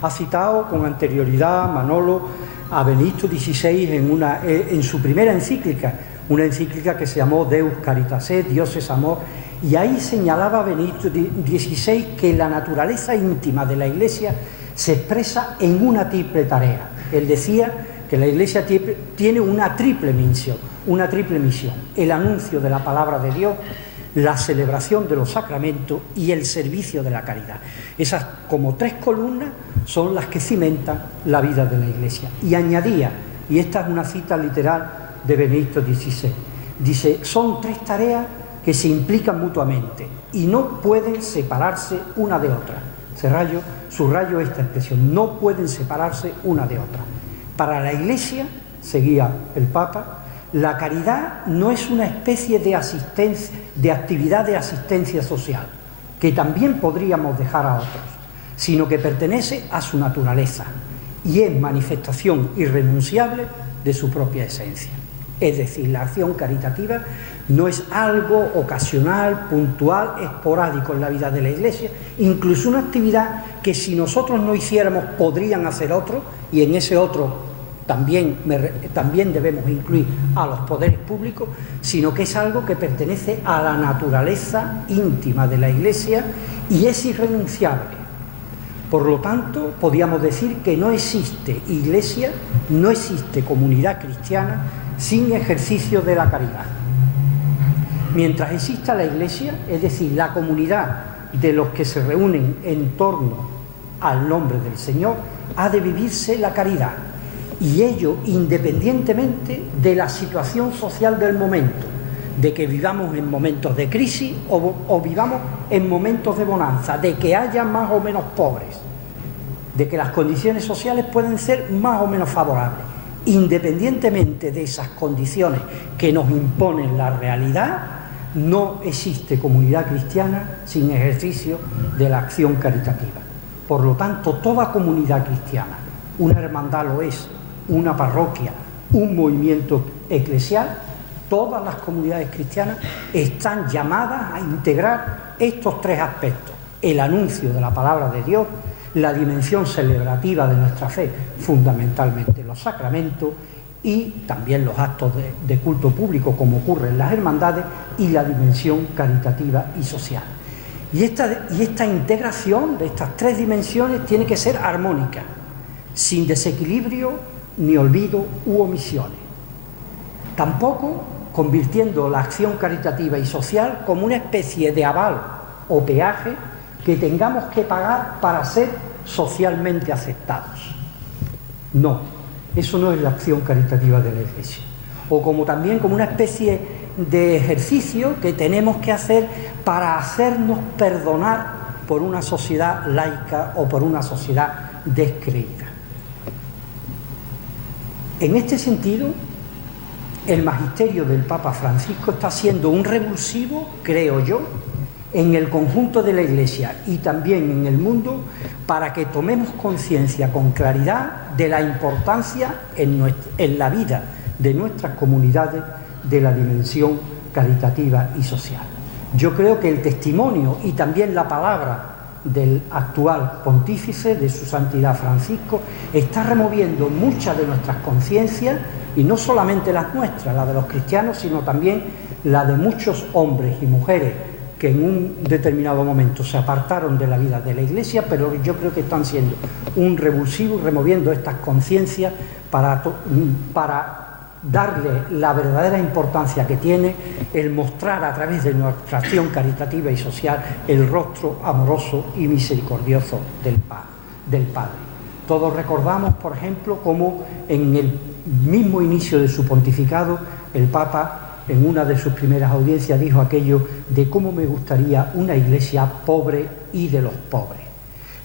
Ha citado con anterioridad Manolo a Benedicto XVI en su primera encíclica, una encíclica que se llamó Deus Caritas Est, Dios es amor, y ahí señalaba Benedicto XVI que la naturaleza íntima de la Iglesia se expresa en una triple tarea. Él decía que la Iglesia tiene una triple misión, el anuncio de la palabra de Dios, la celebración de los sacramentos y el servicio de la caridad. Esas como tres columnas son las que cimentan la vida de la Iglesia. Y añadía, y esta es una cita literal de Benedicto XVI, dice, son tres tareas que se implican mutuamente y no pueden separarse una de otra. Subrayo esta expresión, no pueden separarse una de otra. Para la Iglesia, seguía el Papa, la caridad no es una especie de actividad de asistencia social, que también podríamos dejar a otros, sino que pertenece a su naturaleza y es manifestación irrenunciable de su propia esencia. Es decir, la acción caritativa no es algo ocasional, puntual, esporádico en la vida de la Iglesia, incluso una actividad que si nosotros no hiciéramos podrían hacer otros, y en ese otro también debemos incluir a los poderes públicos, sino que es algo que pertenece a la naturaleza íntima de la Iglesia y es irrenunciable. Por lo tanto, podríamos decir que no existe Iglesia, no existe comunidad cristiana sin ejercicio de la caridad. Mientras exista la Iglesia, es decir, la comunidad de los que se reúnen en torno al nombre del Señor, ha de vivirse la caridad. Y ello independientemente de la situación social del momento, de que vivamos en momentos de crisis o vivamos en momentos de bonanza, de que haya más o menos pobres, de que las condiciones sociales pueden ser más o menos favorables. Independientemente de esas condiciones que nos imponen la realidad, no existe comunidad cristiana sin ejercicio de la acción caritativa. Por lo tanto, toda comunidad cristiana, una hermandad lo es, una parroquia, un movimiento eclesial, todas las comunidades cristianas están llamadas a integrar estos tres aspectos: el anuncio de la palabra de Dios, la dimensión celebrativa de nuestra fe, fundamentalmente los sacramentos, y también los actos de culto público, como ocurre en las hermandades, y la dimensión caritativa y social. Y esta integración de estas tres dimensiones tiene que ser armónica, sin desequilibrio ni olvido u omisiones. Tampoco convirtiendo la acción caritativa y social como una especie de aval o peaje que tengamos que pagar para ser socialmente aceptados. No, eso no es la acción caritativa de la Iglesia. O como también como una especie de ejercicio que tenemos que hacer para hacernos perdonar por una sociedad laica o por una sociedad descreída. En este sentido, el magisterio del Papa Francisco está siendo un revulsivo, creo yo, en el conjunto de la Iglesia y también en el mundo, para que tomemos conciencia con claridad de la importancia en la vida de nuestras comunidades de la dimensión caritativa y social. Yo creo que el testimonio y también la palabra del actual pontífice, de su santidad Francisco, está removiendo muchas de nuestras conciencias, y no solamente las nuestras, la de los cristianos, sino también la de muchos hombres y mujeres que en un determinado momento se apartaron de la vida de la Iglesia, pero yo creo que están siendo un revulsivo, removiendo estas conciencias para darle la verdadera importancia que tiene el mostrar a través de nuestra acción caritativa y social el rostro amoroso y misericordioso del Padre. Todos recordamos, por ejemplo, cómo en el mismo inicio de su pontificado el Papa, en una de sus primeras audiencias, dijo aquello de cómo me gustaría una Iglesia pobre y de los pobres.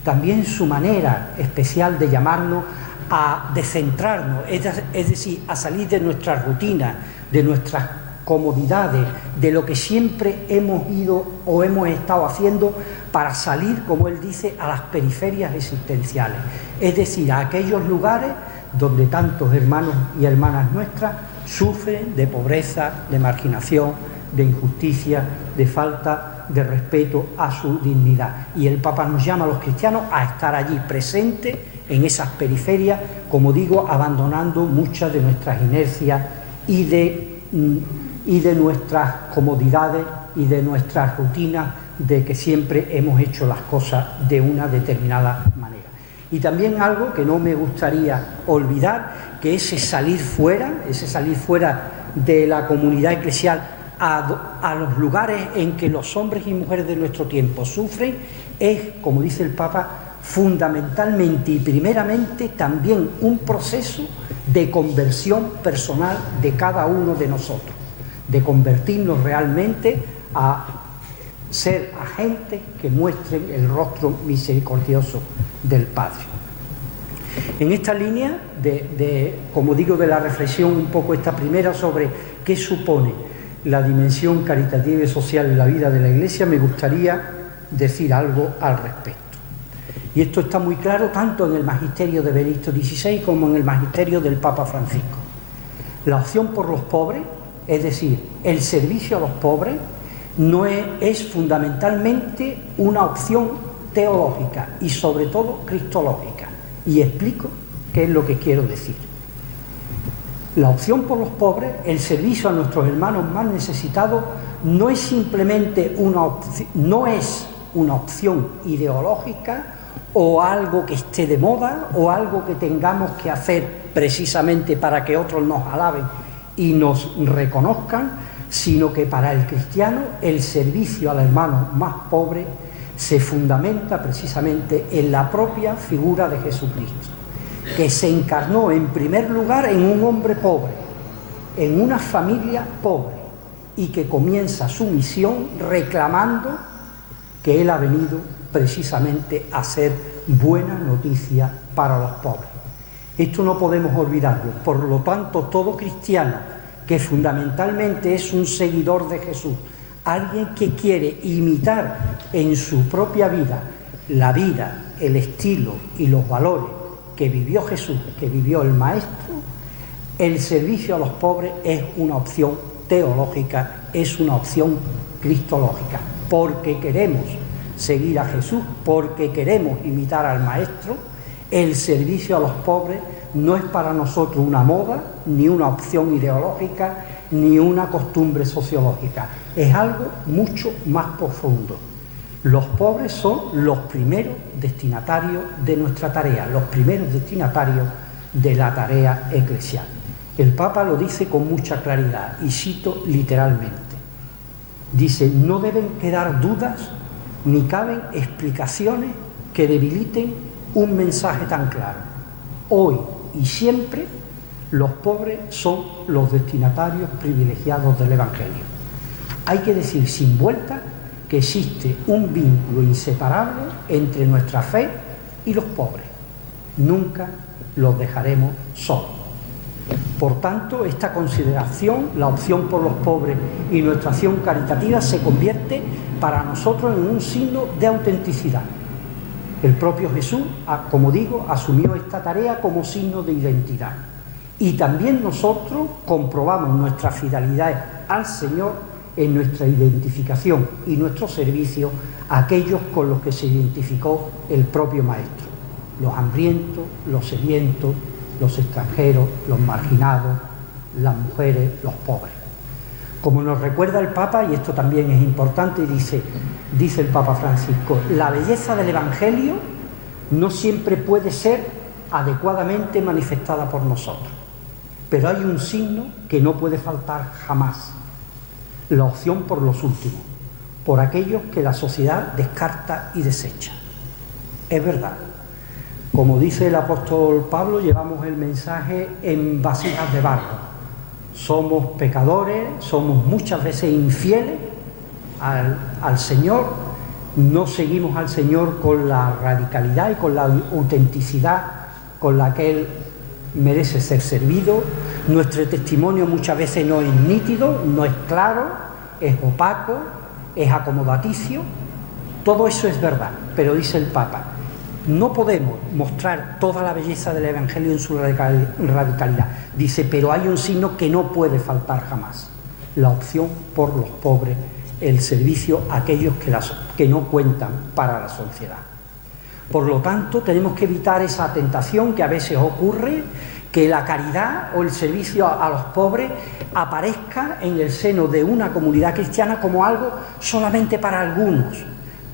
También su manera especial de llamarnos a descentrarnos, es decir, a salir de nuestra rutina, de nuestras comodidades, de lo que siempre hemos ido o hemos estado haciendo, para salir, como él dice, a las periferias existenciales, es decir, a aquellos lugares donde tantos hermanos y hermanas nuestras sufren de pobreza, de marginación, de injusticia, de falta falta de respeto a su dignidad. Y el Papa nos llama a los cristianos a estar allí presentes en esas periferias, como digo, abandonando muchas de nuestras inercias y de nuestras comodidades y de nuestras rutinas de que siempre hemos hecho las cosas de una determinada manera. Y también algo que no me gustaría olvidar, que ese salir fuera de la comunidad eclesial a los lugares en que los hombres y mujeres de nuestro tiempo sufren, es, como dice el Papa, fundamentalmente y primeramente también un proceso de conversión personal de cada uno de nosotros, de convertirnos realmente a ser agentes que muestren el rostro misericordioso del Padre. En esta línea como digo, de la reflexión un poco esta primera sobre qué supone la dimensión caritativa y social en la vida de la Iglesia, me gustaría decir algo al respecto. Y esto está muy claro tanto en el magisterio de Benedicto XVI como en el magisterio del Papa Francisco. La opción por los pobres, es decir, el servicio a los pobres, no es fundamentalmente una opción teológica y sobre todo cristológica. Y explico qué es lo que quiero decir. La opción por los pobres, el servicio a nuestros hermanos más necesitados, no es simplemente una opción ideológica o algo que esté de moda o algo que tengamos que hacer precisamente para que otros nos alaben y nos reconozcan, sino que para el cristiano el servicio al hermano más pobre se fundamenta precisamente en la propia figura de Jesucristo, que se encarnó en primer lugar en un hombre pobre, en una familia pobre, y que comienza su misión reclamando que Él ha venido precisamente a ser buena noticia para los pobres. Esto no podemos olvidarlo. Por lo tanto, todo cristiano que fundamentalmente es un seguidor de Jesús, alguien que quiere imitar en su propia vida la vida, el estilo y los valores que vivió Jesús, que vivió el Maestro, el servicio a los pobres es una opción teológica, es una opción cristológica, porque queremos seguir a Jesús, porque queremos imitar al Maestro. El servicio a los pobres no es para nosotros una moda, ni una opción ideológica, ni una costumbre sociológica. Es algo mucho más profundo. Los pobres son los primeros destinatarios de nuestra tarea, los primeros destinatarios de la tarea eclesial. El Papa lo dice con mucha claridad, y cito literalmente. Dice: no deben quedar dudas ni caben explicaciones que debiliten un mensaje tan claro. Hoy y siempre los pobres son los destinatarios privilegiados del Evangelio. Hay que decir sin vuelta que existe un vínculo inseparable entre nuestra fe y los pobres. Nunca los dejaremos solos. Por tanto, esta consideración, la opción por los pobres y nuestra acción caritativa, se convierte para nosotros en un signo de autenticidad. El propio Jesús, como digo, asumió esta tarea como signo de identidad. Y también nosotros comprobamos nuestra fidelidad al Señor en nuestra identificación y nuestro servicio a aquellos con los que se identificó el propio Maestro: los hambrientos, los sedientos, los extranjeros, los marginados, las mujeres, los pobres. Como nos recuerda el Papa, y esto también es importante, dice el Papa Francisco, la belleza del Evangelio no siempre puede ser adecuadamente manifestada por nosotros, pero hay un signo que no puede faltar jamás: la opción por los últimos, por aquellos que la sociedad descarta y desecha. Es verdad, como dice el apóstol Pablo, llevamos el mensaje en vasijas de barro. Somos pecadores, somos muchas veces infieles al Señor, no seguimos al Señor con la radicalidad y con la autenticidad con la que Él merece ser servido. Nuestro testimonio muchas veces no es nítido, no es claro, es opaco, es acomodaticio. Todo eso es verdad, pero dice el Papa, no podemos mostrar toda la belleza del Evangelio en su radicalidad. Dice, pero hay un signo que no puede faltar jamás: la opción por los pobres el servicio a aquellos que no cuentan para la sociedad. Por lo tanto, tenemos que evitar esa tentación que a veces ocurre, que la caridad o el servicio a los pobres aparezca en el seno de una comunidad cristiana como algo solamente para algunos,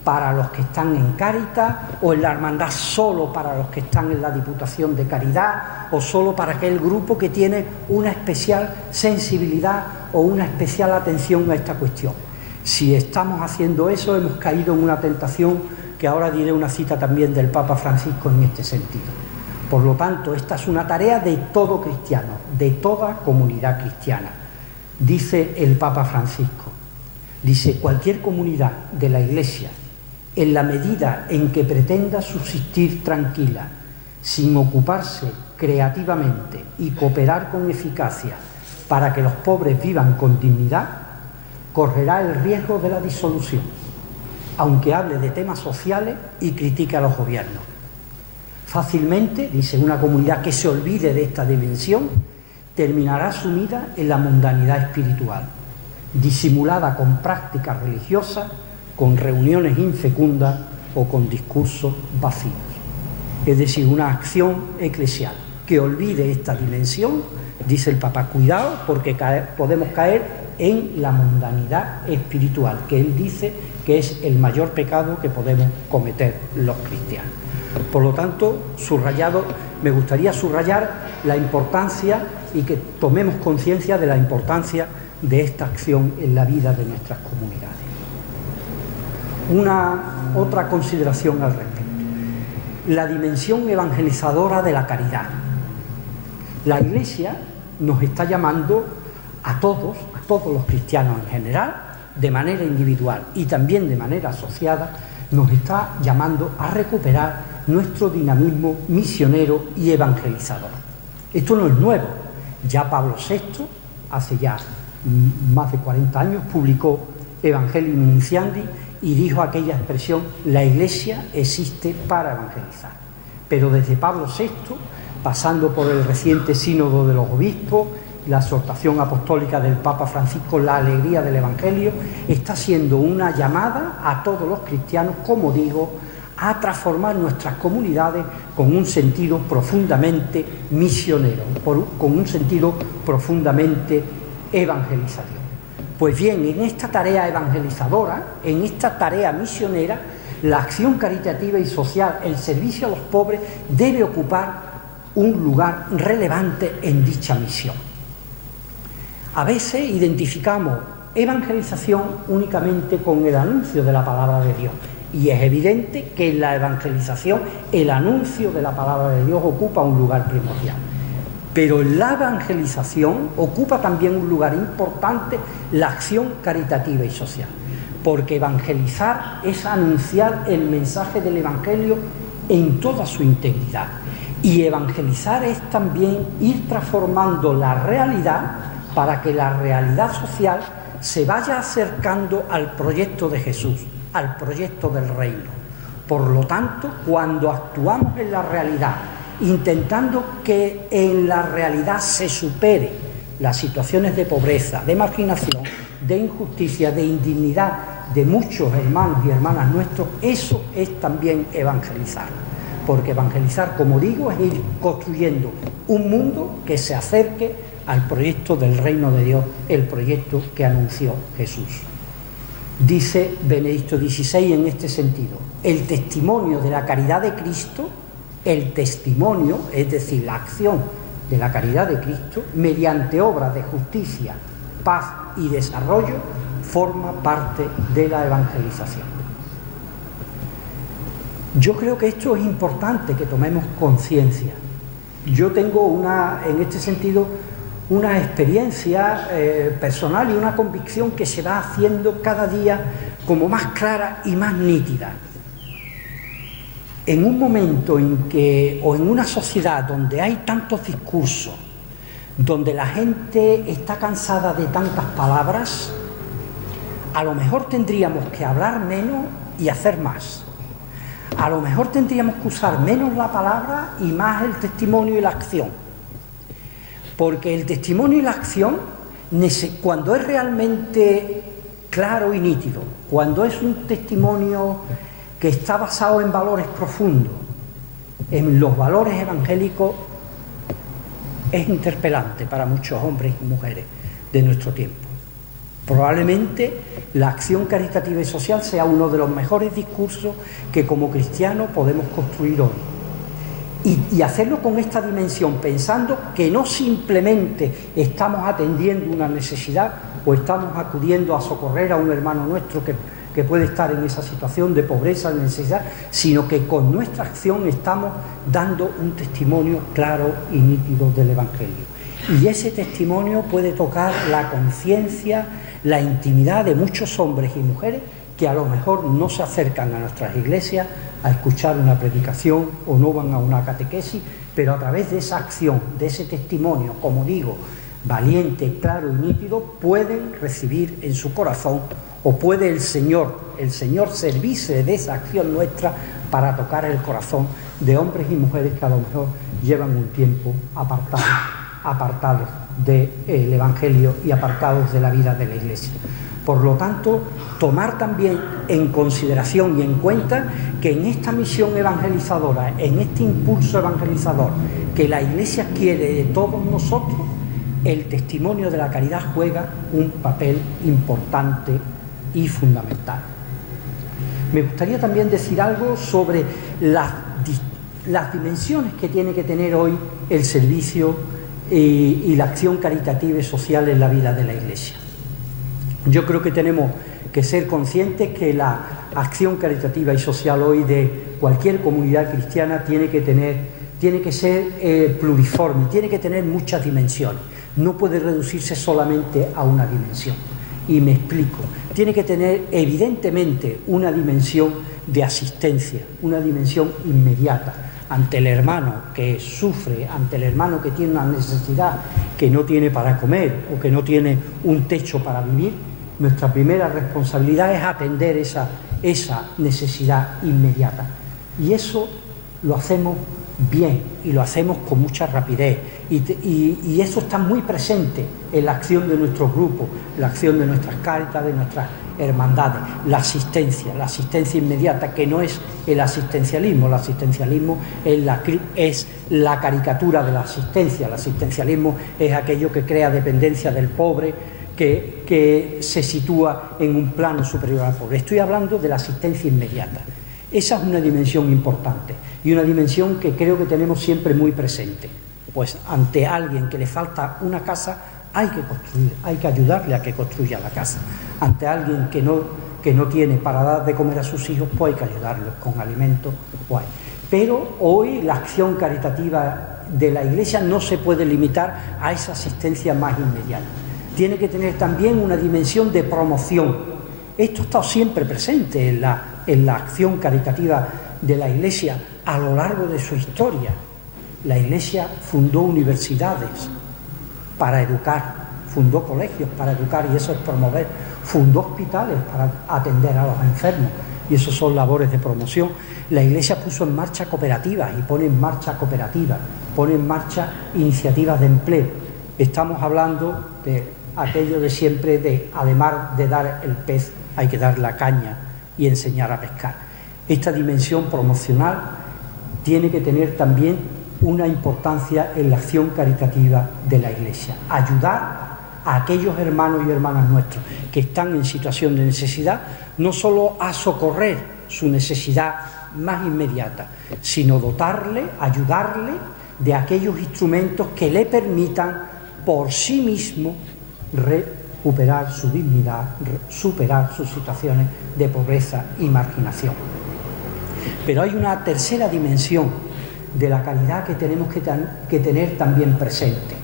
para los que están en Cáritas, o en la hermandad solo para los que están en la Diputación de Caridad, o solo para aquel grupo que tiene una especial sensibilidad o una especial atención a esta cuestión. Si estamos haciendo eso, hemos caído en una tentación que ahora diré una cita también del Papa Francisco en este sentido. Por lo tanto, esta es una tarea de todo cristiano, de toda comunidad cristiana. Dice el Papa Francisco, dice, cualquier comunidad de la Iglesia, en la medida en que pretenda subsistir tranquila, sin ocuparse creativamente y cooperar con eficacia para que los pobres vivan con dignidad, correrá el riesgo de la disolución, aunque hable de temas sociales y critique a los gobiernos. Fácilmente, dice, una comunidad que se olvide de esta dimensión terminará sumida en la mundanidad espiritual, disimulada con prácticas religiosas, con reuniones infecundas o con discursos vacíos. Es decir, una acción eclesial que olvide esta dimensión, dice el Papa, cuidado, porque podemos caer en la mundanidad espiritual, que él dice que es el mayor pecado que podemos cometer los cristianos. Por lo tanto, me gustaría subrayar la importancia y que tomemos conciencia de la importancia de esta acción en la vida de nuestras comunidades. Otra consideración al respecto. La dimensión evangelizadora de la caridad. La Iglesia nos está llamando a todos los cristianos en general, de manera individual y también de manera asociada, nos está llamando a recuperar nuestro dinamismo misionero y evangelizador. Esto no es nuevo. Ya Pablo VI, hace ya más de 40 años, publicó Evangelium Nunciandi y dijo aquella expresión, la Iglesia existe para evangelizar. Pero desde Pablo VI, pasando por el reciente sínodo de los obispos, la exhortación apostólica del Papa Francisco, la alegría del Evangelio, está siendo una llamada a todos los cristianos, como digo, a transformar nuestras comunidades con un sentido profundamente misionero, con un sentido profundamente evangelizador. Pues bien, en esta tarea evangelizadora, en esta tarea misionera, la acción caritativa y social, el servicio a los pobres, debe ocupar un lugar relevante en dicha misión. A veces identificamos evangelización únicamente con el anuncio de la palabra de Dios. Y es evidente que en la evangelización el anuncio de la palabra de Dios ocupa un lugar primordial. Pero en la evangelización ocupa también un lugar importante la acción caritativa y social. Porque evangelizar es anunciar el mensaje del Evangelio en toda su integridad. Y evangelizar es también ir transformando la realidad para que la realidad social se vaya acercando al proyecto de Jesús, al proyecto del reino. Por lo tanto, cuando actuamos en la realidad, intentando que en la realidad se supere las situaciones de pobreza, de marginación, de injusticia, de indignidad de muchos hermanos y hermanas nuestros, eso es también evangelizar. Porque evangelizar, como digo, es ir construyendo un mundo que se acerque al proyecto del reino de Dios, el proyecto que anunció Jesús. Dice Benedicto XVI en este sentido, el testimonio de la caridad de Cristo, el testimonio, es decir, la acción de la caridad de Cristo, mediante obras de justicia, paz y desarrollo, forma parte de la evangelización. Yo creo que esto es importante que tomemos conciencia. Yo tengo en este sentido, una experiencia personal y una convicción que se va haciendo cada día como más clara y más nítida. En un momento o en una sociedad donde hay tantos discursos, donde la gente está cansada de tantas palabras, a lo mejor tendríamos que hablar menos y hacer más. A lo mejor tendríamos que usar menos la palabra y más el testimonio y la acción. Porque el testimonio y la acción, cuando es realmente claro y nítido, cuando es un testimonio que está basado en valores profundos, en los valores evangélicos, es interpelante para muchos hombres y mujeres de nuestro tiempo. Probablemente la acción caritativa y social sea uno de los mejores discursos que como cristianos podemos construir hoy. Y hacerlo con esta dimensión, pensando que no simplemente estamos atendiendo una necesidad o estamos acudiendo a socorrer a un hermano nuestro que puede estar en esa situación de pobreza, de necesidad, sino que con nuestra acción estamos dando un testimonio claro y nítido del Evangelio. Y ese testimonio puede tocar la conciencia, la intimidad de muchos hombres y mujeres que a lo mejor no se acercan a nuestras iglesias a escuchar una predicación o no van a una catequesis, pero a través de esa acción, de ese testimonio, como digo, valiente, claro y nítido, pueden recibir en su corazón o puede el Señor servirse de esa acción nuestra para tocar el corazón de hombres y mujeres que a lo mejor llevan un tiempo apartados del Evangelio y apartados de la vida de la Iglesia. Por lo tanto, tomar también en consideración y en cuenta que en esta misión evangelizadora, en este impulso evangelizador que la Iglesia quiere de todos nosotros, el testimonio de la caridad juega un papel importante y fundamental. Me gustaría también decir algo sobre las dimensiones que tiene que tener hoy el servicio y la acción caritativa y social en la vida de la Iglesia. Yo creo que tenemos que ser conscientes que la acción caritativa y social hoy de cualquier comunidad cristiana tiene que ser pluriforme, tiene que tener muchas dimensiones. No puede reducirse solamente a una dimensión. Y me explico. Tiene que tener evidentemente una dimensión de asistencia, una dimensión inmediata ante el hermano que sufre, ante el hermano que tiene una necesidad, que no tiene para comer o que no tiene un techo para vivir. Nuestra primera responsabilidad es atender esa necesidad inmediata. Y eso lo hacemos bien y lo hacemos con mucha rapidez. Y eso está muy presente en la acción de nuestros grupos, la acción de nuestras cáritas, de nuestras hermandades. La asistencia inmediata, que no es el asistencialismo. El asistencialismo es la caricatura de la asistencia. El asistencialismo es aquello que crea dependencia del pobre, que se sitúa en un plano superior al pobre. Estoy hablando de la asistencia inmediata. Esa es una dimensión importante y una dimensión que creo que tenemos siempre muy presente. Pues ante alguien que le falta una casa hay que construir, hay que ayudarle a que construya la casa. Ante alguien que no tiene para dar de comer a sus hijos, pues hay que ayudarlos con alimentos. Pero hoy la acción caritativa de la Iglesia no se puede limitar a esa asistencia más inmediata. Tiene que tener también una dimensión de promoción. Esto ha estado siempre presente en la acción caritativa de la Iglesia a lo largo de su historia. La Iglesia fundó universidades para educar, fundó colegios para educar, y eso es promover, fundó hospitales para atender a los enfermos, y eso son labores de promoción. La Iglesia puso en marcha cooperativas y pone en marcha cooperativas, pone en marcha iniciativas de empleo. Estamos hablando de aquello de siempre de, además de dar el pez, hay que dar la caña y enseñar a pescar. Esta dimensión promocional tiene que tener también una importancia en la acción caritativa de la Iglesia. Ayudar a aquellos hermanos y hermanas nuestros que están en situación de necesidad, no solo a socorrer su necesidad más inmediata, sino dotarle, ayudarle de aquellos instrumentos que le permitan por sí mismo recuperar su dignidad, superar sus situaciones de pobreza y marginación. Pero hay una tercera dimensión de la caridad que tenemos que tener también presente,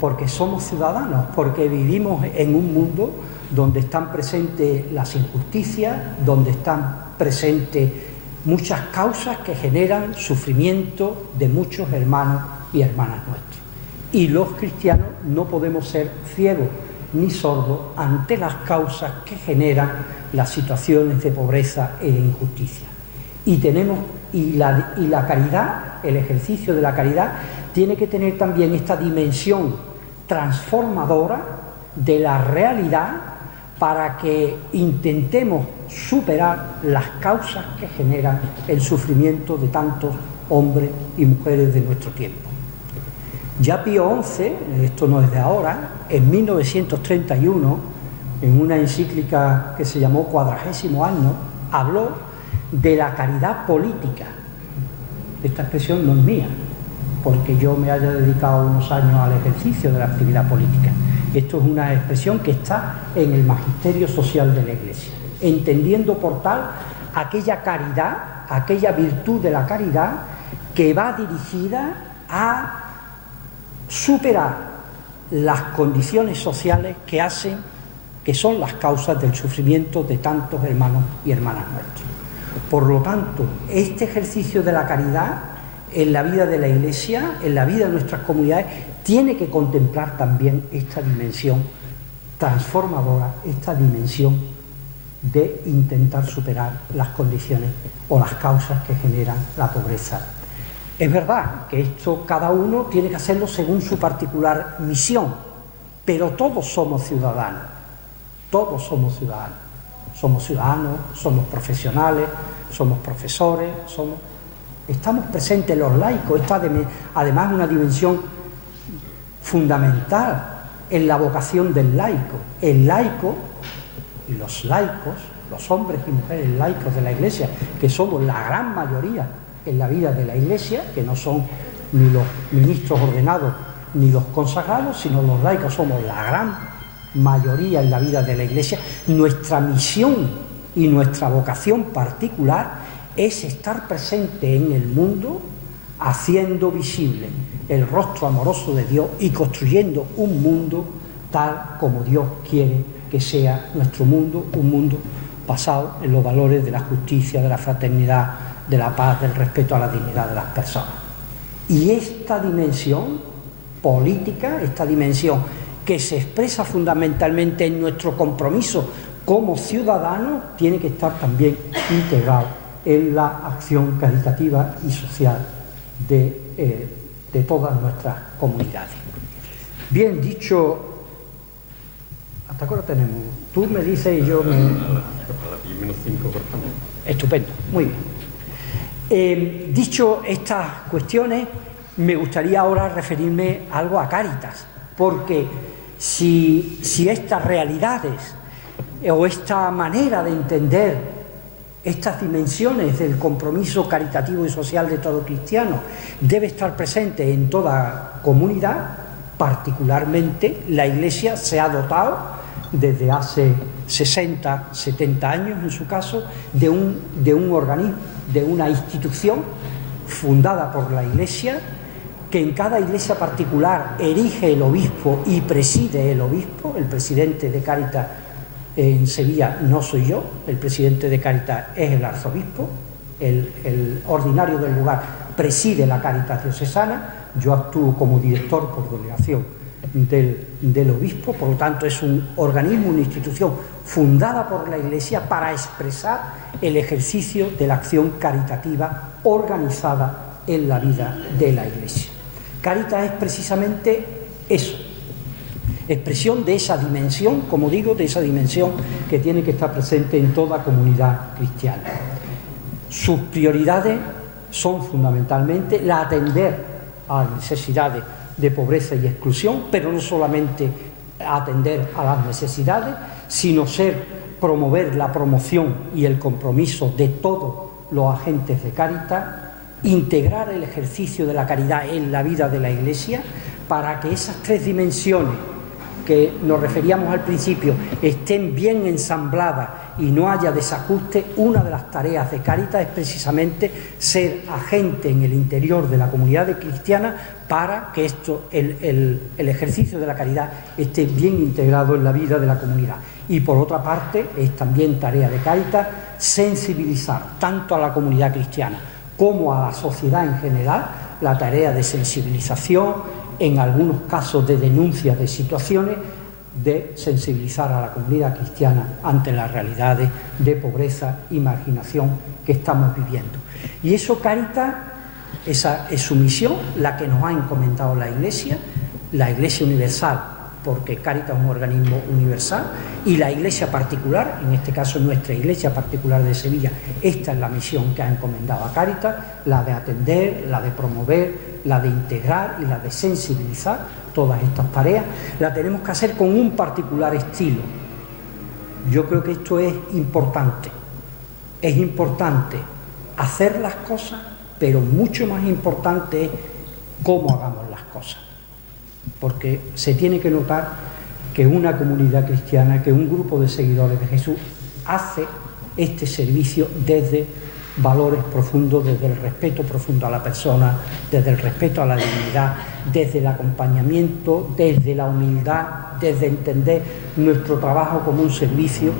porque somos ciudadanos, porque vivimos en un mundo donde están presentes las injusticias, donde están presentes muchas causas que generan sufrimiento de muchos hermanos y hermanas nuestros. Y los cristianos no podemos ser ciegos ni sordos ante las causas que generan las situaciones de pobreza y de injusticia. Y la caridad, el ejercicio de la caridad, tiene que tener también esta dimensión transformadora de la realidad para que intentemos superar las causas que generan el sufrimiento de tantos hombres y mujeres de nuestro tiempo. Ya Pío XI, esto no es de ahora, en 1931, en una encíclica que se llamó 40º Anno, habló de la caridad política. Esta expresión no es mía, porque yo me haya dedicado unos años al ejercicio de la actividad política. Esto es una expresión que está en el magisterio social de la Iglesia, entendiendo por tal aquella caridad, aquella virtud de la caridad que va dirigida a superar las condiciones sociales que son las causas del sufrimiento de tantos hermanos y hermanas nuestros. Por lo tanto, este ejercicio de la caridad en la vida de la Iglesia, en la vida de nuestras comunidades, tiene que contemplar también esta dimensión transformadora, esta dimensión de intentar superar las condiciones o las causas que generan la pobreza. Es verdad que esto cada uno tiene que hacerlo según su particular misión, pero todos somos ciudadanos, todos somos ciudadanos. Somos ciudadanos, somos profesionales, somos profesores, estamos presentes los laicos. Esto además es una dimensión fundamental en la vocación del laico. El laico y los laicos, los hombres y mujeres laicos de la Iglesia, que somos la gran mayoría en la vida de la Iglesia, que no son ni los ministros ordenados ni los consagrados, sino los laicos somos la gran mayoría en la vida de la Iglesia. Nuestra misión y nuestra vocación particular es estar presente en el mundo, haciendo visible el rostro amoroso de Dios y construyendo un mundo tal como Dios quiere que sea nuestro mundo, un mundo basado en los valores de la justicia, de la fraternidad, de la paz, del respeto a la dignidad de las personas. Y esta dimensión política, esta dimensión que se expresa fundamentalmente en nuestro compromiso como ciudadanos, tiene que estar también integrado en la acción caritativa y social de todas nuestras comunidades. Bien dicho, ¿hasta qué hora tenemos? Tú me dices y yo me... A las 10:05, por favor. Estupendo, muy bien. Dicho estas cuestiones, me gustaría ahora referirme algo a Cáritas, porque si estas realidades o esta manera de entender estas dimensiones del compromiso caritativo y social de todo cristiano debe estar presente en toda comunidad, particularmente la Iglesia se ha dotado desde hace 60, 70 años en su caso de un organismo, de una institución fundada por la Iglesia, que en cada iglesia particular erige el obispo y preside el obispo. El presidente de Cáritas en Sevilla no soy yo, el presidente de Cáritas es el arzobispo, el ordinario del lugar preside la Cáritas diocesana, yo actúo como director por delegación del obispo. Por lo tanto es un organismo, una institución fundada por la Iglesia para expresar el ejercicio de la acción caritativa organizada en la vida de la Iglesia. Cáritas es precisamente eso, expresión de esa dimensión, como digo, de esa dimensión que tiene que estar presente en toda comunidad cristiana. Sus prioridades son fundamentalmente la atender a las necesidades de pobreza y exclusión, pero no solamente atender a las necesidades, sino promover la promoción y el compromiso de todos los agentes de Cáritas, integrar el ejercicio de la caridad en la vida de la Iglesia para que esas tres dimensiones que nos referíamos al principio estén bien ensambladas y no haya desajuste. Una de las tareas de Cáritas es precisamente ser agente en el interior de la comunidad cristiana para que el ejercicio de la caridad esté bien integrado en la vida de la comunidad. Y por otra parte, es también tarea de Cáritas sensibilizar tanto a la comunidad cristiana como a la sociedad en general, la tarea de sensibilización, en algunos casos de denuncia de situaciones, de sensibilizar a la comunidad cristiana ante las realidades de pobreza y marginación que estamos viviendo. Y eso Cáritas, esa es su misión, la que nos ha encomendado la Iglesia Universal porque Cáritas es un organismo universal y la Iglesia particular, en este caso nuestra Iglesia particular de Sevilla, esta es la misión que ha encomendado a Cáritas, la de atender, la de promover, la de integrar y la de sensibilizar. Todas estas tareas las tenemos que hacer con un particular estilo. Yo creo que esto es importante hacer las cosas, pero mucho más importante es cómo hagamos las cosas, porque se tiene que notar que una comunidad cristiana, que un grupo de seguidores de Jesús hace este servicio desde valores profundos, desde el respeto profundo a la persona, desde el respeto a la dignidad, desde el acompañamiento, desde la humildad, desde entender nuestro trabajo como un servicio.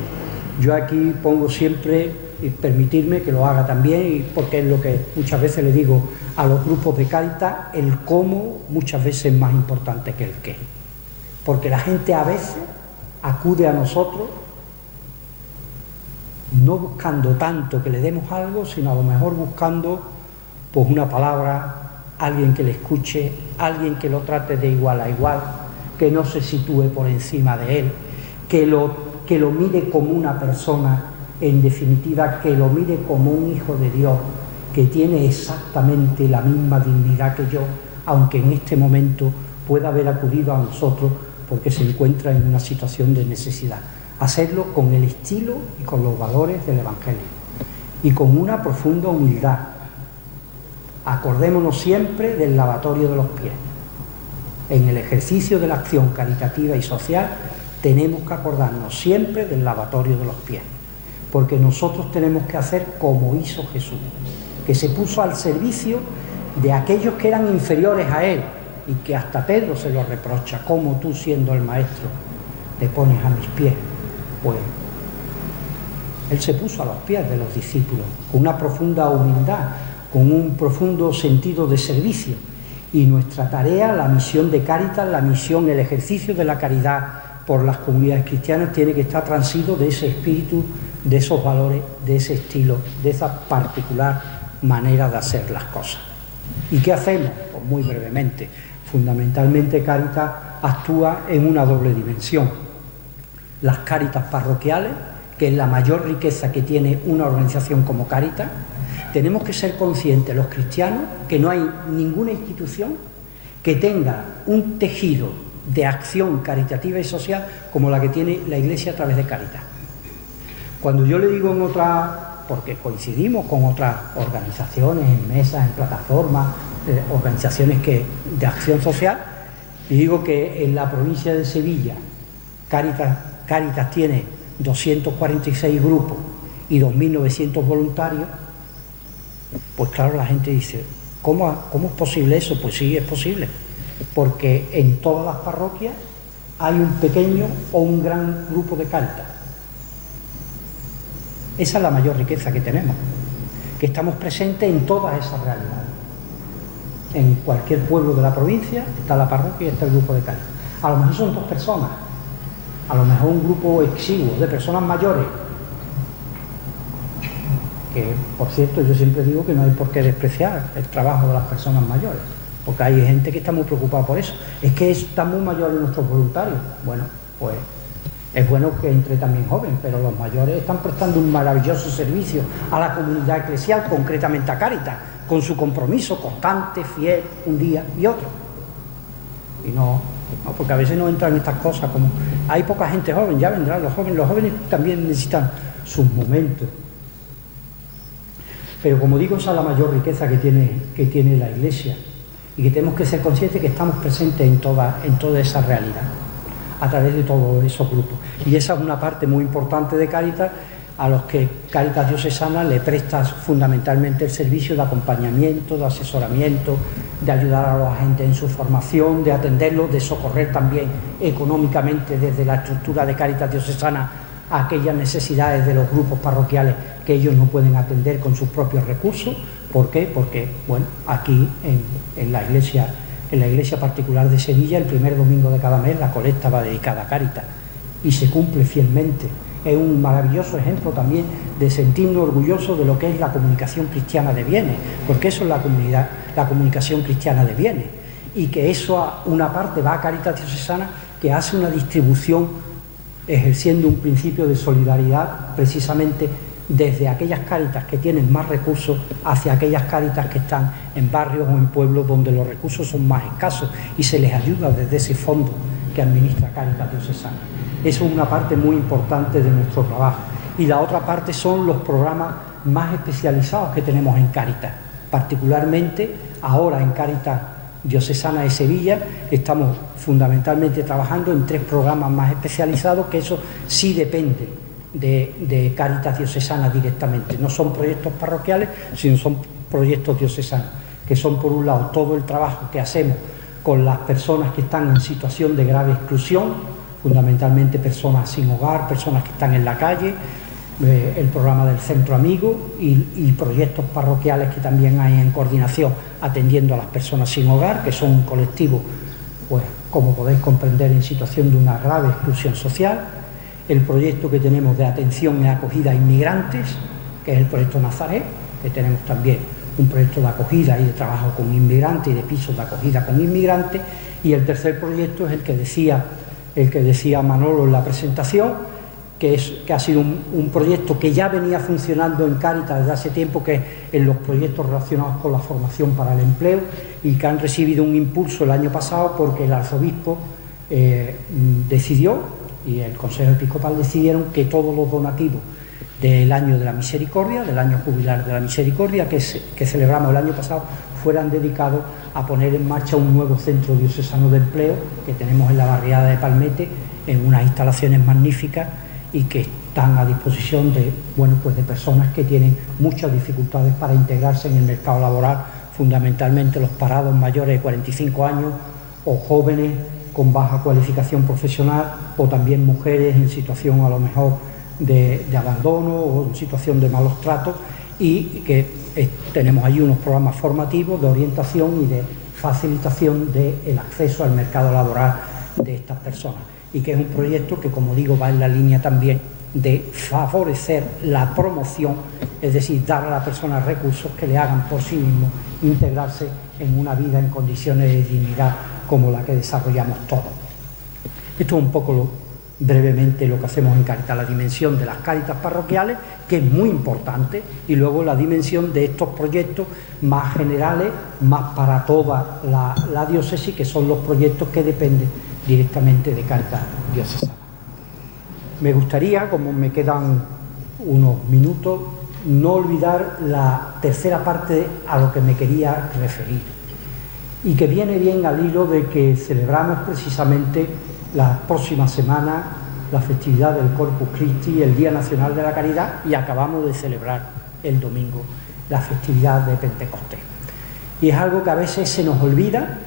Yo aquí pongo siempre, y permitirme que lo haga también, porque es lo que muchas veces le digo a los grupos de Cáritas, el cómo muchas veces es más importante que el qué, porque la gente a veces acude a nosotros no buscando tanto que le demos algo, sino a lo mejor buscando pues una palabra, alguien que le escuche, alguien que lo trate de igual a igual, que no se sitúe por encima de él, que lo mire como una persona, en definitiva, que lo mire como un hijo de Dios, que tiene exactamente la misma dignidad que yo, aunque en este momento pueda haber acudido a nosotros porque se encuentra en una situación de necesidad. Hacerlo con el estilo y con los valores del Evangelio y con una profunda humildad. Acordémonos siempre del lavatorio de los pies. En el ejercicio de la acción caritativa y social tenemos que acordarnos siempre del lavatorio de los pies, porque nosotros tenemos que hacer como hizo Jesús, que se puso al servicio de aquellos que eran inferiores a él y que hasta Pedro se lo reprocha: ¿cómo tú, siendo el maestro, te pones a mis pies? Pues él se puso a los pies de los discípulos con una profunda humildad, con un profundo sentido de servicio. Y nuestra tarea, la misión de Cáritas, la misión, el ejercicio de la caridad por las comunidades cristianas, tiene que estar transido de ese espíritu, de esos valores, de ese estilo, de esa particular manera de hacer las cosas. ¿Y qué hacemos? Pues muy brevemente. Fundamentalmente Cáritas actúa en una doble dimensión. Las Cáritas parroquiales, que es la mayor riqueza que tiene una organización como Cáritas. Tenemos que ser conscientes los cristianos que no hay ninguna institución que tenga un tejido de acción caritativa y social como la que tiene la Iglesia a través de Cáritas. Cuando yo le digo en otras, porque coincidimos con otras organizaciones, en mesas, en plataformas, organizaciones de acción social, y digo que en la provincia de Sevilla Cáritas tiene 246 grupos y 2.900 voluntarios, pues claro, la gente dice, ¿cómo es posible eso? Pues sí, es posible, porque en todas las parroquias hay un pequeño o un gran grupo de Cáritas. Esa es la mayor riqueza que tenemos, que estamos presentes en todas esas realidades. En cualquier pueblo de la provincia está la parroquia y está el grupo de Cáritas. A lo mejor son 2 personas, a lo mejor un grupo exiguo de personas mayores, que por cierto yo siempre digo que no hay por qué despreciar el trabajo de las personas mayores, porque hay gente que está muy preocupada por eso. Es que están muy mayores nuestros voluntarios. Bueno, pues es bueno que entre también joven, pero los mayores están prestando un maravilloso servicio a la comunidad eclesial, concretamente a Cáritas, con su compromiso constante, fiel, un día y otro. Y no, porque a veces no entran estas cosas, como hay poca gente joven, ya vendrán los jóvenes también necesitan sus momentos. Pero como digo, esa es la mayor riqueza que tiene la Iglesia, y que tenemos que ser conscientes que estamos presentes en toda esa realidad, a través de todos esos grupos. Y esa es una parte muy importante de Cáritas, a los que Cáritas Diocesana le presta fundamentalmente el servicio de acompañamiento, de asesoramiento, de ayudar a los agentes en su formación, de atenderlos, de socorrer también económicamente desde la estructura de Cáritas Diocesana a aquellas necesidades de los grupos parroquiales que ellos no pueden atender con sus propios recursos. ¿Por qué? Porque, bueno, aquí en la iglesia particular de Sevilla, el primer domingo de cada mes, la colecta va dedicada a Cáritas y se cumple fielmente. Es un maravilloso ejemplo también de sentirnos orgullosos de lo que es la comunicación cristiana de bienes, porque eso es la comunicación cristiana de bienes, y que eso, una parte va a Cáritas Diocesana, que hace una distribución ejerciendo un principio de solidaridad precisamente desde aquellas Cáritas que tienen más recursos hacia aquellas Cáritas que están en barrios o en pueblos donde los recursos son más escasos y se les ayuda desde ese fondo que administra Cáritas Diocesana. Eso es una parte muy importante de nuestro trabajo. Y la otra parte son los programas más especializados que tenemos en Cáritas. Particularmente ahora en Cáritas Diocesana de Sevilla estamos fundamentalmente trabajando en 3 programas más especializados, que eso sí depende de Cáritas Diocesana directamente. No son proyectos parroquiales, sino son proyectos diocesanos, que son por un lado todo el trabajo que hacemos con las personas que están en situación de grave exclusión, fundamentalmente personas sin hogar, personas que están en la calle, el programa del Centro Amigo y proyectos parroquiales que también hay en coordinación atendiendo a las personas sin hogar, que son un colectivo, pues como podéis comprender, en situación de una grave exclusión social. El proyecto que tenemos de atención y acogida a inmigrantes, que es el proyecto Nazaret, que tenemos también un proyecto de acogida y de trabajo con inmigrantes y de pisos de acogida con inmigrantes. Y el tercer proyecto es el que decía Manolo en la presentación, que ha sido un proyecto que ya venía funcionando en Cáritas desde hace tiempo, que es en los proyectos relacionados con la formación para el empleo, y que han recibido un impulso el año pasado porque el arzobispo decidió, y el Consejo Episcopal decidieron, que todos los donativos del año de la misericordia, del año jubilar de la misericordia que celebramos el año pasado, fueran dedicados a poner en marcha un nuevo centro diocesano de empleo que tenemos en la barriada de Palmete, en unas instalaciones magníficas y que están a disposición de personas que tienen muchas dificultades para integrarse en el mercado laboral, fundamentalmente los parados mayores de 45 años o jóvenes con baja cualificación profesional, o también mujeres en situación a lo mejor de abandono o en situación de malos tratos, y que tenemos allí unos programas formativos de orientación y de facilitación del acceso al mercado laboral de estas personas, y que es un proyecto que, como digo, va en la línea también de favorecer la promoción, es decir, dar a la persona recursos que le hagan por sí mismo integrarse en una vida en condiciones de dignidad como la que desarrollamos todos. Esto es un poco brevemente lo que hacemos en Cáritas, la dimensión de las Cáritas parroquiales, que es muy importante, y luego la dimensión de estos proyectos más generales, más para toda la diócesis, que son los proyectos que dependen directamente de Cáritas Diocesana. Me gustaría, como me quedan unos minutos, no olvidar la tercera parte a lo que me quería referir, y que viene bien al hilo de que celebramos precisamente la próxima semana la festividad del Corpus Christi, el Día Nacional de la Caridad, y acabamos de celebrar el domingo la festividad de Pentecostés. Y es algo que a veces se nos olvida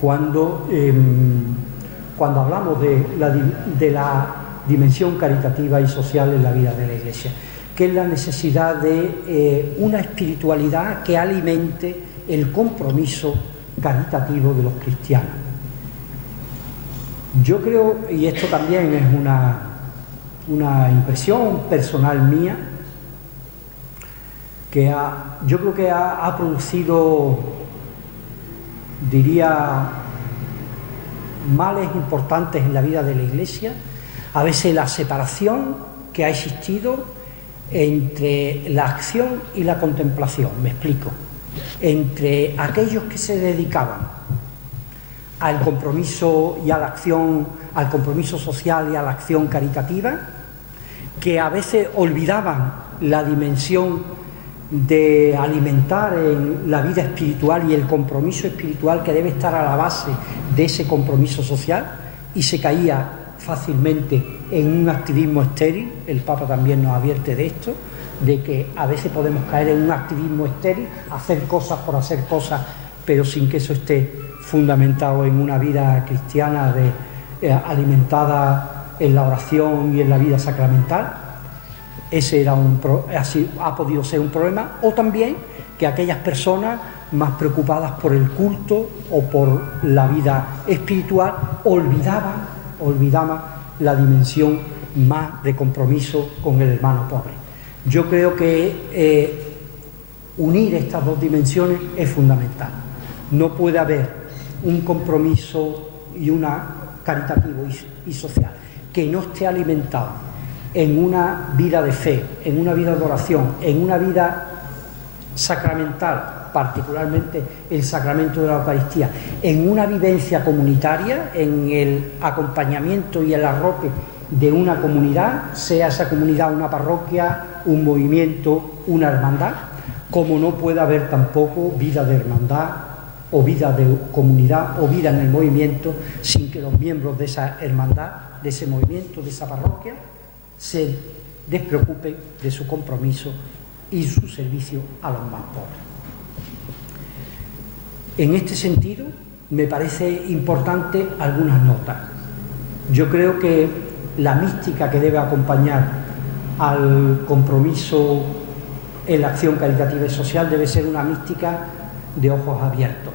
cuando hablamos de la dimensión caritativa y social en la vida de la Iglesia, que es la necesidad de una espiritualidad que alimente el compromiso caritativo de los cristianos. Yo creo, y esto también es una impresión personal mía, que yo creo que ha producido, diría, males importantes en la vida de la Iglesia. A veces la separación que ha existido entre la acción y la contemplación, me explico, entre aquellos que se dedicaban al compromiso y a la acción, al compromiso social y a la acción caritativa, que a veces olvidaban la dimensión de alimentar en la vida espiritual y el compromiso espiritual que debe estar a la base de ese compromiso social, y se caía fácilmente en un activismo estéril. El Papa también nos advierte de esto, de que a veces podemos caer en un activismo estéril, hacer cosas por hacer cosas, pero sin que eso esté fundamentado en una vida cristiana alimentada en la oración y en la vida sacramental. Ese ha podido ser un problema. O también que aquellas personas más preocupadas por el culto o por la vida espiritual olvidaban la dimensión más de compromiso con el hermano pobre. Yo creo que unir estas dos dimensiones es fundamental. No puede haber un compromiso y una caritativo y social que no esté alimentado en una vida de fe, en una vida de oración, en una vida sacramental, particularmente el sacramento de la Eucaristía, en una vivencia comunitaria, en el acompañamiento y el arrope de una comunidad, sea esa comunidad una parroquia, un movimiento, una hermandad, como no puede haber tampoco vida de hermandad o vida de comunidad o vida en el movimiento sin que los miembros de esa hermandad, de ese movimiento, de esa parroquia, se despreocupen de su compromiso y su servicio a los más pobres. En este sentido, me parece importante algunas notas. Yo creo que la mística que debe acompañar al compromiso en la acción caritativa y social debe ser una mística de ojos abiertos,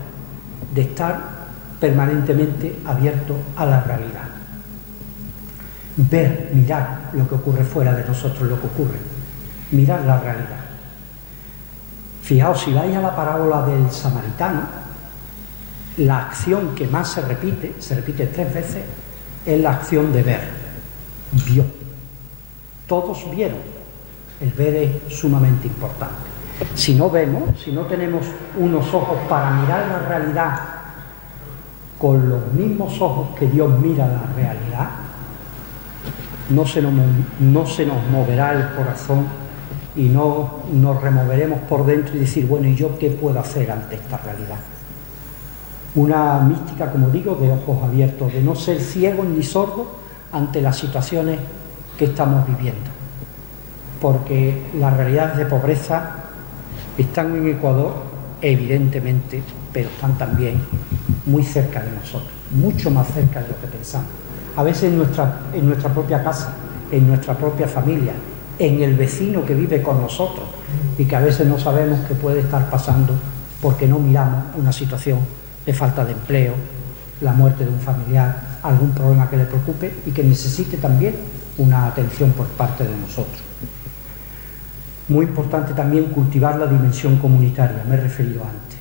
de estar permanentemente abierto a la realidad. Ver, mirar lo que ocurre fuera de nosotros, lo que ocurre, mirar la realidad. Fijaos, si vais a la parábola del samaritano, la acción que más se repite 3 veces, es la acción de ver. Vio. Todos vieron. El ver es sumamente importante. Si no vemos, si no tenemos unos ojos para mirar la realidad con los mismos ojos que Dios mira la realidad, no se nos moverá el corazón y no nos removeremos por dentro y decir, bueno, ¿y yo qué puedo hacer ante esta realidad? Una mística, como digo, de ojos abiertos, de no ser ciegos ni sordos ante las situaciones que estamos viviendo. Porque las realidades de pobreza están en Ecuador, evidentemente, pero están también muy cerca de nosotros, mucho más cerca de lo que pensamos. A veces en nuestra propia casa, en nuestra propia familia, en el vecino que vive con nosotros y que a veces no sabemos qué puede estar pasando porque no miramos una situación de falta de empleo, la muerte de un familiar, algún problema que le preocupe y que necesite también una atención por parte de nosotros. Muy importante también cultivar la dimensión comunitaria, me he referido antes.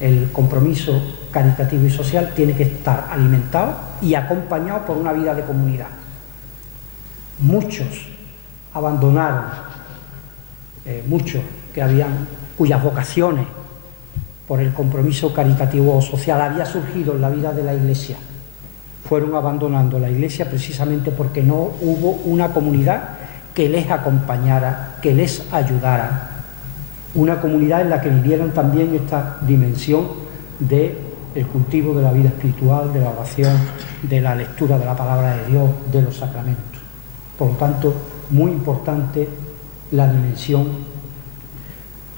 El compromiso caritativo y social tiene que estar alimentado y acompañado por una vida de comunidad. Muchos abandonaron, muchos cuyas vocaciones por el compromiso caritativo o social había surgido en la vida de la Iglesia, fueron abandonando la Iglesia precisamente porque no hubo una comunidad que les acompañara, que les ayudara, una comunidad en la que vivieran también esta dimensión del cultivo de la vida espiritual, de la oración, de la lectura de la palabra de Dios, de los sacramentos. Por lo tanto, muy importante la dimensión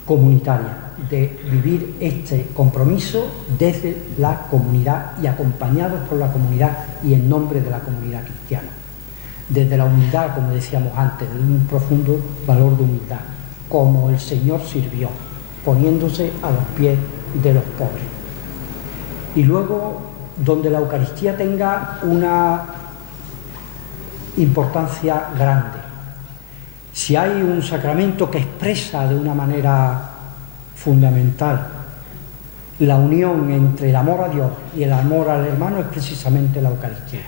comunitaria, de vivir este compromiso desde la comunidad y acompañados por la comunidad y en nombre de la comunidad cristiana. Desde la humildad, como decíamos antes, de un profundo valor de humildad, como el Señor sirvió, poniéndose a los pies de los pobres. Y luego, donde la Eucaristía tenga una importancia grande. Si hay un sacramento que expresa de una manera fundamental la unión entre el amor a Dios y el amor al hermano, es precisamente la Eucaristía,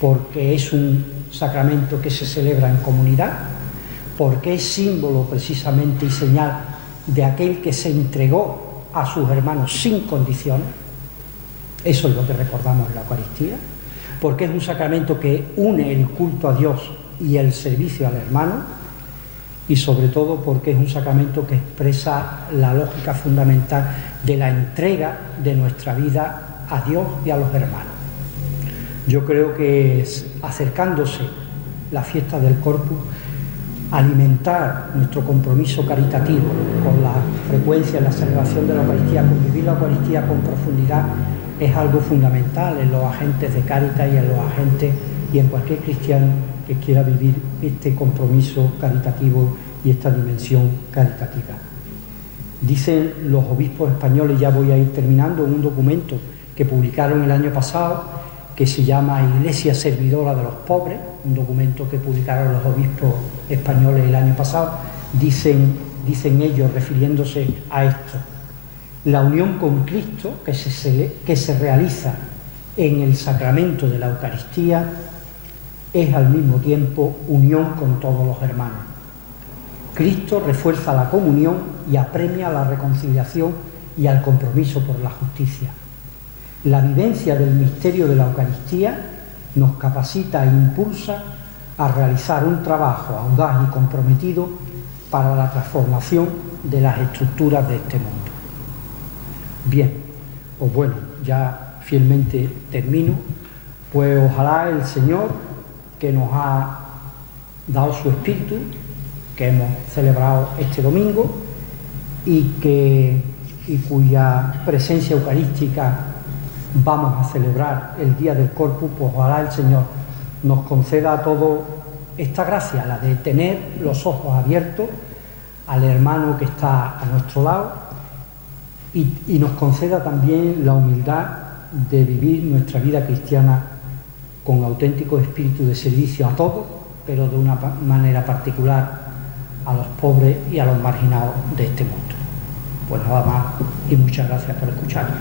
porque es un sacramento que se celebra en comunidad, porque es símbolo precisamente y señal de aquel que se entregó a sus hermanos sin condiciones. Eso es lo que recordamos en la Eucaristía, porque es un sacramento que une el culto a Dios y el servicio al hermano, y sobre todo porque es un sacramento que expresa la lógica fundamental de la entrega de nuestra vida a Dios y a los hermanos. Yo creo que acercándose la fiesta del Corpus, alimentar nuestro compromiso caritativo con la frecuencia en la celebración de la Eucaristía, convivir la Eucaristía con profundidad, es algo fundamental en los agentes de Cáritas y en los agentes y en cualquier cristiano que quiera vivir este compromiso caritativo y esta dimensión caritativa. Dicen los obispos españoles, ya voy a ir terminando, en un documento que publicaron el año pasado, que se llama Iglesia Servidora de los Pobres, un documento que publicaron los obispos españoles el año pasado, dicen ellos, refiriéndose a esto: la unión con Cristo que se realiza en el sacramento de la Eucaristía es al mismo tiempo unión con todos los hermanos. Cristo refuerza la comunión y apremia la reconciliación y al compromiso por la justicia. La vivencia del misterio de la Eucaristía nos capacita e impulsa a realizar un trabajo audaz y comprometido para la transformación de las estructuras de este mundo. Bien, pues bueno, ya fielmente termino, pues ojalá el Señor, que nos ha dado su Espíritu, que hemos celebrado este domingo y cuya presencia eucarística vamos a celebrar el día del Corpus, pues ojalá el Señor nos conceda a todos esta gracia, la de tener los ojos abiertos al hermano que está a nuestro lado y nos conceda también la humildad de vivir nuestra vida cristiana con auténtico espíritu de servicio a todos, pero de una manera particular a los pobres y a los marginados de este mundo. Pues nada más y muchas gracias por escucharnos.